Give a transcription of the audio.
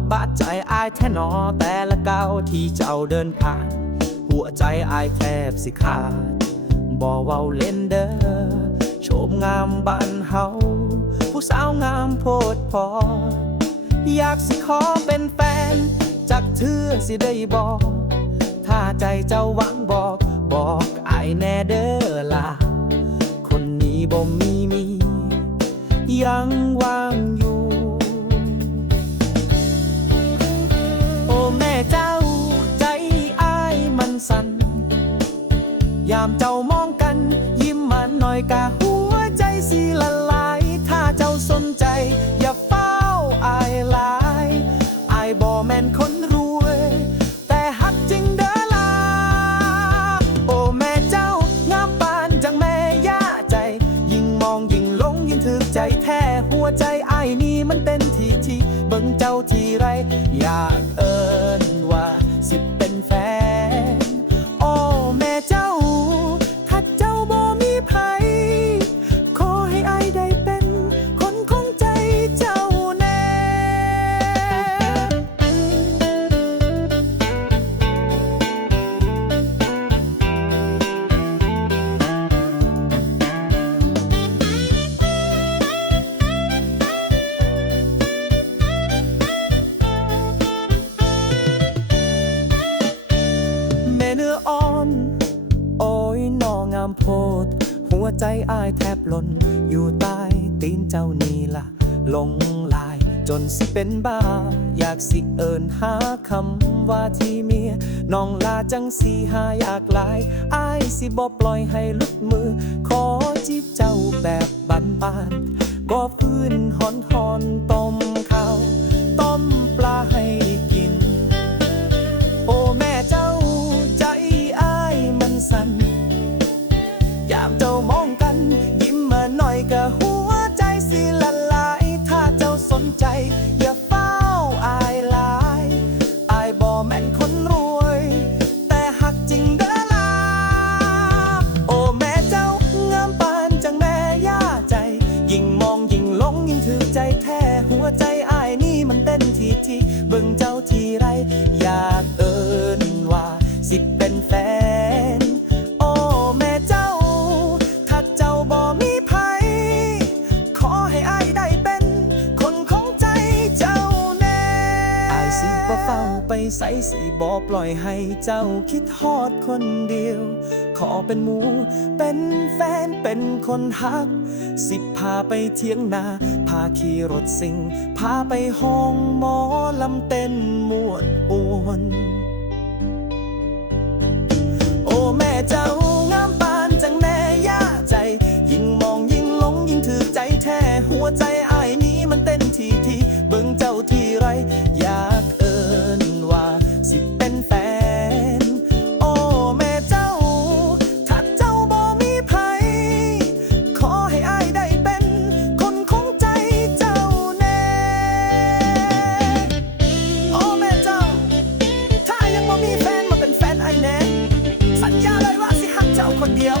ษบาดใจอายแท้หนอแต่ละก้าวที่เจ้าเดินผ่าน หัวใจอายแทบสิขาดบ่เว้าเล่นเด้อโฉมงามบ้านเฮาผู้สาวงามโพดพอ อยากสิขอเป็นแฟนจากเธอสิได้บอก ถ้าใจเจ้าหวังบอกบอกอายแน่เด้อล่ะคนนี้บ่มีมี ยังว่าามเจ้ามองกัน ยิ้มมาหน่อยกะหัวใจสิละลาย ถ้าเจ้าสนใจ อย่าเฝ้าอายลายอายบ่แม่นคนรวย แต่ฮักจริงเด้อล่ะโอ้แม่เจ้างามปานจังแม่ย่าใจ ยิ่งมองยิ่งหลงยิ่งถึกใจแท้หัวใจอายนี่มันเต้นทีทีเบิ่งเจ้าทีไร อยากเอิน ใจอายแทบหล่นอยู่ใต้ตีนเจ้านี่ละหลงลาย จนสิเป็นบ้า อยากสิเอิญหาคำว่าที่เมียน้องลาจังสีหาอยากหลายอายสิบ่ปล่อยให้ลุดมือ ขอจีบเจ้าแบบบันปาน อย่าเฝ้าอายหลายอายบ่แม่นคนรวย แต่หักจริงเด้อล่โอ้แม่เจ้างามปานจังแม่ย่าใจ ยิ่งมองยิ่งหลงยิ่งถือใจแท้หัวใจอายนี่มันเต้นทีทีเบิ่งเจ้าทีไร อยากเอิ้นว่า สิเป็นแฟน ใส่สิบ่ปล่อยให้เจ้าคิดฮอดคนเดียว ขอเป็นหมู เป็นแฟนเป็นคนฮัก สิพาไปเที่ยงนา พาขี่รถสิง พาไปห้องหมอลำเต้นมวดอวนโอ้แม่เจ้างามปานจังแม่ย่าใจ ยิ่งมองยิ่งหลงยิ่งถือใจแท้หัวใจายนี้มันเต้นทีทีเบิ่งเจ้าทีไร อยากเอิ้นว่า สิเป็นแฟน โอ้แม่เจ้า ถ้าเจ้าบ่มีภัย ขอให้อายได้เป็นคนของใจเจ้าแน่ โอ้แม่เจ้า ถ้ายังบ่มีแฟนมาเป็นแฟนไอแน่ สัญญาเลยว่าสิหักเจ้าคนเดียว